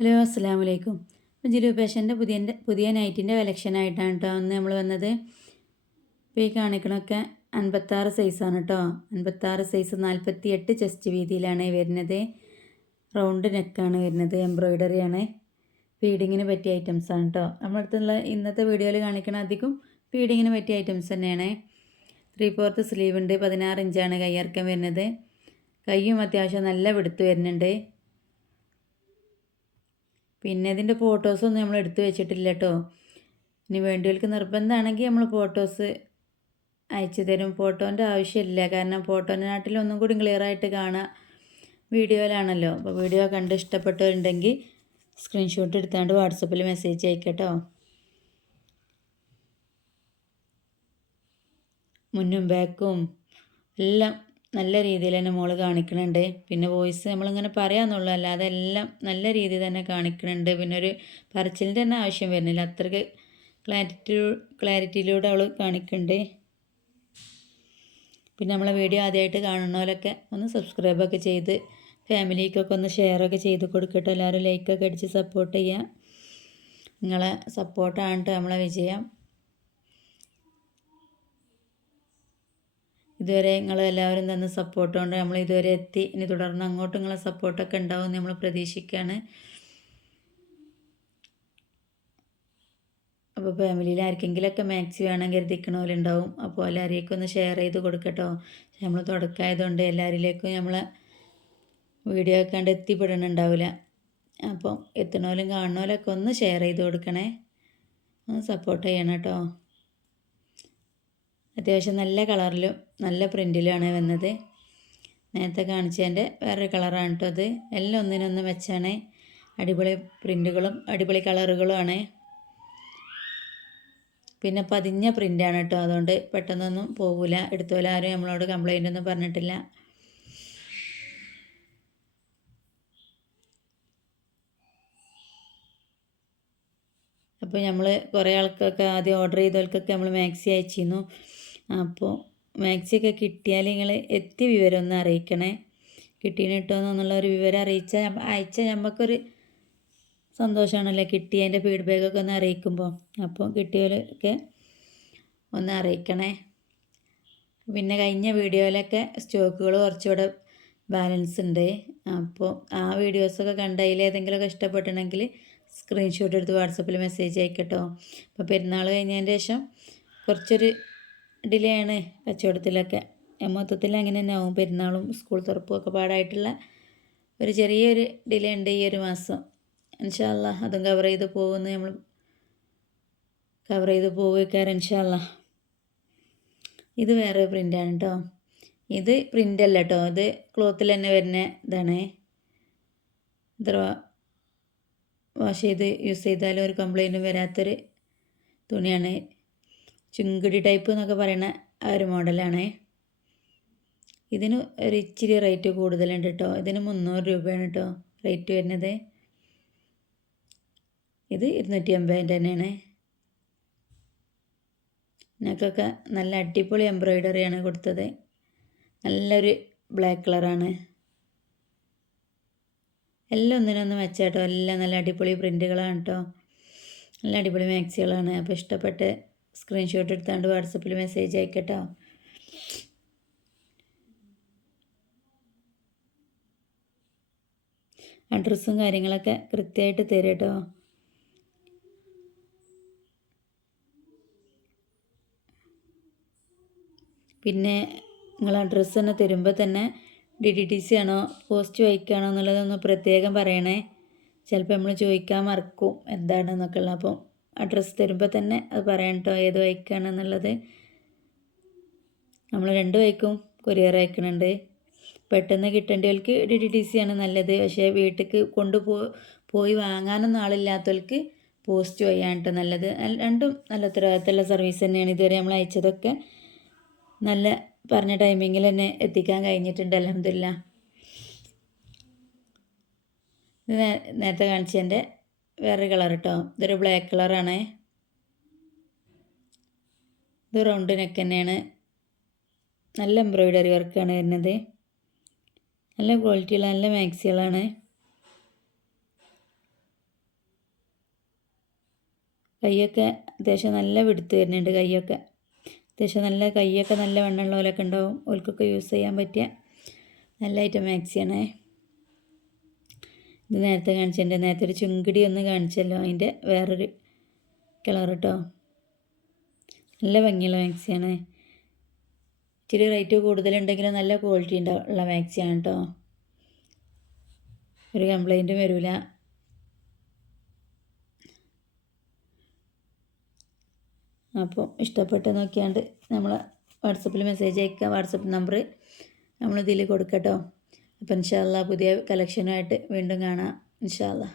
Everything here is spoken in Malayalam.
ഹലോ അസ്സലാമു അലൈക്കും. ജിലു ഫാഷൻ്റെ പുതിയ നൈറ്റിൻ്റെ കളക്ഷനായിട്ടാണ് കേട്ടോ അന്ന് നമ്മൾ വന്നത്. ഇപ്പോൾ ഈ കാണിക്കണമൊക്കെ 56 സൈസാണ് കേട്ടോ. 56 സൈസ് 48 ചെസ്റ്റ് വീതിയിലാണ് വരുന്നത്. റൗണ്ട് നെക്കാണ് വരുന്നത്. എംബ്രോയ്ഡറിയാണ്. ഫീഡിങ്ങിന് പറ്റിയ ഐറ്റംസാണ് കേട്ടോ. നമ്മുടെ അടുത്തുള്ള ഇന്നത്തെ വീഡിയോയിൽ കാണിക്കണ അധികം ഫീഡിങ്ങിന് പറ്റിയ ഐറ്റംസ് തന്നെയാണ്. 3/4 സ്ലീവ് ഉണ്ട്. 16 ഇഞ്ചാണ് കയ്യിറക്കം വരുന്നത്. കയ്യും അത്യാവശ്യം നല്ല വെടുത്ത് വരുന്നുണ്ട്. പിന്നെ ഇതിൻ്റെ ഫോട്ടോസൊന്നും നമ്മൾ എടുത്തു വെച്ചിട്ടില്ല കേട്ടോ. ഇനി വേണ്ടിയവർക്ക് നിർബന്ധമാണെങ്കിൽ നമ്മൾ ഫോട്ടോസ് അയച്ചു തരും. ഫോട്ടോൻ്റെ ആവശ്യമില്ല, കാരണം ഫോട്ടോൻ്റെ നാട്ടിൽ ഒന്നും കൂടി ക്ലിയർ ആയിട്ട് കാണാം വീഡിയോയിലാണല്ലോ. അപ്പോൾ വീഡിയോ കണ്ട് ഇഷ്ടപ്പെട്ടവരുണ്ടെങ്കിൽ സ്ക്രീൻഷോട്ട് എടുത്താണ്ട് വാട്സപ്പിൽ മെസ്സേജ് അയക്കട്ടോ. മുന്നും ബാക്കും എല്ലാം നല്ല രീതിയിൽ തന്നെ മോള് കാണിക്കുന്നുണ്ട്. പിന്നെ വോയിസ് നമ്മളിങ്ങനെ പറയാമെന്നുള്ളൂ, അല്ലാതെ എല്ലാം നല്ല രീതിയിൽ തന്നെ കാണിക്കുന്നുണ്ട്. പിന്നെ ഒരു പറച്ചിലിൻ്റെ തന്നെ ആവശ്യം വരുന്നില്ല, അത്രയ്ക്ക് ക്ലാരിറ്റിയിലൂടെ അവൾ കാണിക്കുന്നുണ്ട്. പിന്നെ നമ്മളെ വീഡിയോ ആദ്യമായിട്ട് കാണുന്നവരൊക്കെ ഒന്ന് സബ്സ്ക്രൈബൊക്കെ ചെയ്ത് ഫാമിലിക്കൊക്കെ ഒന്ന് ഷെയറൊക്കെ ചെയ്ത് കൊടുക്കട്ടെ. എല്ലാവരും ലൈക്കൊക്കെ അടിച്ച് സപ്പോർട്ട് ചെയ്യുക. നിങ്ങളെ സപ്പോർട്ടാണ് നമ്മളെ വിജയം. ഇതുവരെ നിങ്ങളെല്ലാവരും തന്ന സപ്പോർട്ട് കൊണ്ട് നമ്മൾ ഇതുവരെ എത്തി. ഇനി തുടർന്ന് അങ്ങോട്ടും നിങ്ങളെ സപ്പോർട്ടൊക്കെ ഉണ്ടാവും നമ്മൾ പ്രതീക്ഷിക്കുകയാണ്. അപ്പോൾ ഫാമിലിയിൽ ആർക്കെങ്കിലുമൊക്കെ മാക്സി വേണം കരുതിക്കണവരുണ്ടാവും. അപ്പോൾ എല്ലാവരേക്കും ഒന്ന് ഷെയർ ചെയ്ത് കൊടുക്കട്ടോ. നമ്മൾ തുടക്കമായതുകൊണ്ട് എല്ലാവരിലേക്കും നമ്മളെ വീഡിയോ ഒക്കെ കണ്ട് എത്തിപ്പെടണുണ്ടാവില്ല. അപ്പോൾ എത്തണോലും കാണണോലൊക്കെ ഒന്ന് ഷെയർ ചെയ്ത് കൊടുക്കണേ, ഒന്ന് സപ്പോർട്ട് ചെയ്യണം കേട്ടോ. അത്യാവശ്യം നല്ല കളറിലും നല്ല പ്രിൻറ്റിലുമാണ് വന്നത്. നേരത്തെ കാണിച്ചതിൻ്റെ വേറൊരു കളറാണ് കേട്ടോ അത്. എല്ലാം ഒന്നിനൊന്ന് വെച്ചാണ്. അടിപൊളി പ്രിൻറ്റുകളും അടിപൊളി കളറുകളുമാണ്. പിന്നെ പതിഞ്ഞ പ്രിൻ്റാണ് കേട്ടോ, അതുകൊണ്ട് പെട്ടെന്നൊന്നും പോകില്ല. എടുത്തോലെ ആരും നമ്മളോട് കംപ്ലൈൻ്റ് ഒന്നും പറഞ്ഞിട്ടില്ല. അപ്പോൾ നമ്മൾ കുറേ ആൾക്കൊക്കെ ആദ്യം ഓർഡർ ചെയ്തവർക്കൊക്കെ നമ്മൾ മാക്സി അയച്ചിരുന്നു. അപ്പോൾ മാക്സിയൊക്കെ കിട്ടിയാൽ നിങ്ങൾ എത്തിയ വിവരം ഒന്ന് അറിയിക്കണേ. കിട്ടീന് കിട്ടുമെന്നുള്ള ഒരു വിവരം അയച്ചാൽ നമുക്കൊരു സന്തോഷമാണല്ലോ, കിട്ടിയതിൻ്റെ ഫീഡ്ബാക്കൊക്കെ ഒന്ന് അറിയിക്കുമ്പോൾ. അപ്പോൾ കിട്ടിയവരൊക്കെ ഒന്ന് അറിയിക്കണേ. പിന്നെ കഴിഞ്ഞ വീഡിയോയിലൊക്കെ സ്റ്റോക്കുകൾ കുറച്ചുകൂടെ ബാലൻസ് ഉണ്ട്. അപ്പോൾ ആ വീഡിയോസൊക്കെ കണ്ടതിൽ ഏതെങ്കിലുമൊക്കെ ഇഷ്ടപ്പെട്ടിട്ടുണ്ടെങ്കിൽ സ്ക്രീൻഷോട്ട് എടുത്ത് വാട്സപ്പിൽ മെസ്സേജ് അയക്കട്ടോ. അപ്പോൾ പെരുന്നാൾ കഴിഞ്ഞതിന് ശേഷം കുറച്ചൊരു ഡിലേ ആണ് കച്ചവടത്തിലൊക്കെ. മൊത്തത്തിൽ അങ്ങനെ തന്നെ ആവും. പെരുന്നാളും സ്കൂൾ തുറപ്പും ഒക്കെ പാടായിട്ടുള്ള ഒരു ചെറിയൊരു ഡിലേ ഉണ്ട് ഈ ഒരു മാസം. ഇൻഷാ അല്ലാഹ് അതും കവർ ചെയ്ത് പോകുമെന്ന് നമ്മൾ കവർ ചെയ്ത് പോവുകയാണ് ഇൻഷാ അല്ലാഹ്. ഇത് വേറെ പ്രിൻ്റാണ് കേട്ടോ. ഇത് പ്രിൻ്റല്ല കേട്ടോ, ഇത് ക്ലോത്തിൽ തന്നെ വരുന്ന ഇതാണ്. ഇത്ര വാഷ് ചെയ്ത് യൂസ് ചെയ്താലും ഒരു കംപ്ലൈൻറ്റും വരാത്തൊരു തുണിയാണ്. ചുങ്കിടി ടൈപ്പ് എന്നൊക്കെ പറയുന്ന ആ ഒരു മോഡലാണ്. ഇതിന് ഒരു ഇച്ചിരി റേറ്റ് കൂടുതലുണ്ട് കേട്ടോ. ഇതിന് 300 രൂപയാണ് കേട്ടോ റേറ്റ് വരുന്നത്. ഇത് 250 തന്നെയാണ്. ഞങ്ങൾക്കൊക്കെ നല്ല അടിപൊളി എംബ്രോയ്ഡറിയാണ് കൊടുത്തത്. നല്ലൊരു ബ്ലാക്ക് കളറാണ്. എല്ലാം ഒന്നിനൊന്ന് വെച്ചാട്ടോ. എല്ലാം നല്ല അടിപൊളി പ്രിൻറ്റുകളാണ് കേട്ടോ. നല്ല അടിപൊളി മാക്സികളാണ്. അപ്പോൾ ഇഷ്ടപ്പെട്ട് സ്ക്രീൻഷോട്ട് എടുത്താണ്ട് വാട്സപ്പിൽ മെസ്സേജ് അയക്കട്ടോ. അഡ്രസ്സും കാര്യങ്ങളൊക്കെ കൃത്യമായിട്ട് തരും കേട്ടോ. പിന്നെ നിങ്ങൾ അഡ്രസ്സ് തന്നെ തരുമ്പോൾ തന്നെ DTDC ആണോ പോസ്റ്റ് വഹിക്കുകയാണോ എന്നുള്ളതൊന്ന് പ്രത്യേകം പറയണേ. ചിലപ്പോൾ നമ്മൾ ചോദിക്കാൻ മറക്കും എന്താണെന്നൊക്കെ ഉള്ളത്. അപ്പം അഡ്രസ്സ് തരുമ്പോൾ തന്നെ അത് പറയാം കേട്ടോ, ഏത് വഹിക്കുകയാണെന്നുള്ളത്. നമ്മൾ 2 വഹിക്കും കൊറിയർ അയക്കുന്നുണ്ട്. പെട്ടെന്ന് കിട്ടേണ്ടവർക്ക് DTDC ആണ് നല്ലത്. പക്ഷേ വീട്ടിലേക്ക് പോയി വാങ്ങാനൊന്നും ആളില്ലാത്തവർക്ക് പോസ്റ്റ് വഴിയാണ് കേട്ടോ നല്ലത്. രണ്ടും നല്ല ഉത്തരവാദിത്തമുള്ള സർവീസ് തന്നെയാണ്. ഇതുവരെ നമ്മൾ അയച്ചതൊക്കെ നല്ല പറഞ്ഞ ടൈമിങ്ങിൽ തന്നെ എത്തിക്കാൻ കഴിഞ്ഞിട്ടുണ്ട് അൽഹംദുലില്ലാ. ഇത് നേരത്തെ കാണിച്ചതിൻ്റെ വേറെ കളർ കേട്ടോ. ഇതൊരു ബ്ലാക്ക് കളറാണ്. ഇത് റൗണ്ട് നെക്ക് തന്നെയാണ്. നല്ല എംബ്രോയ്ഡറി വർക്കാണ് വരുന്നത്. നല്ല ക്വാളിറ്റിയുള്ള നല്ല മാക്സികളാണ്. കൈയൊക്കെ അത്യാവശ്യം നല്ല വെടുത്ത് വരുന്നുണ്ട്. കൈയൊക്കെ അത്യാവശ്യം നല്ല കൈയൊക്കെ നല്ല വണ്ണമുള്ള പോലെയൊക്കെ ഉണ്ടാവും. ഓൽക്കൊക്കെ യൂസ് ചെയ്യാൻ പറ്റിയ നല്ല ഐറ്റം മാക്സിയാണേ. ഇത് നേരത്തെ കാണിച്ചിട്ടുണ്ട്. നേരത്തെ ഒരു ചുങ്കിടി ഒന്ന് കാണിച്ചല്ലോ, അതിൻ്റെ വേറൊരു കളർ കേട്ടോ. നല്ല ഭംഗിയുള്ള മാക്സിയാണ്. ഇച്ചിരി റേറ്റ് കൂടുതലുണ്ടെങ്കിലും നല്ല ക്വാളിറ്റി ഉള്ള മാക്സിയാണ് കേട്ടോ. ഒരു കംപ്ലൈൻറ്റും വരില്ല. അപ്പോൾ ഇഷ്ടപ്പെട്ട് നോക്കിയാണ്ട് നമ്മൾ വാട്സപ്പിൽ മെസ്സേജ് അയക്കുക. വാട്സപ്പ് നമ്പർ നമ്മളിതിൽ കൊടുക്കട്ടോ. അപ്പോൾ ഇൻഷാ അല്ലാഹ് പുതിയ കളക്ഷനുമായിട്ട് വീണ്ടും കാണാം ഇൻഷാ അല്ലാഹ്.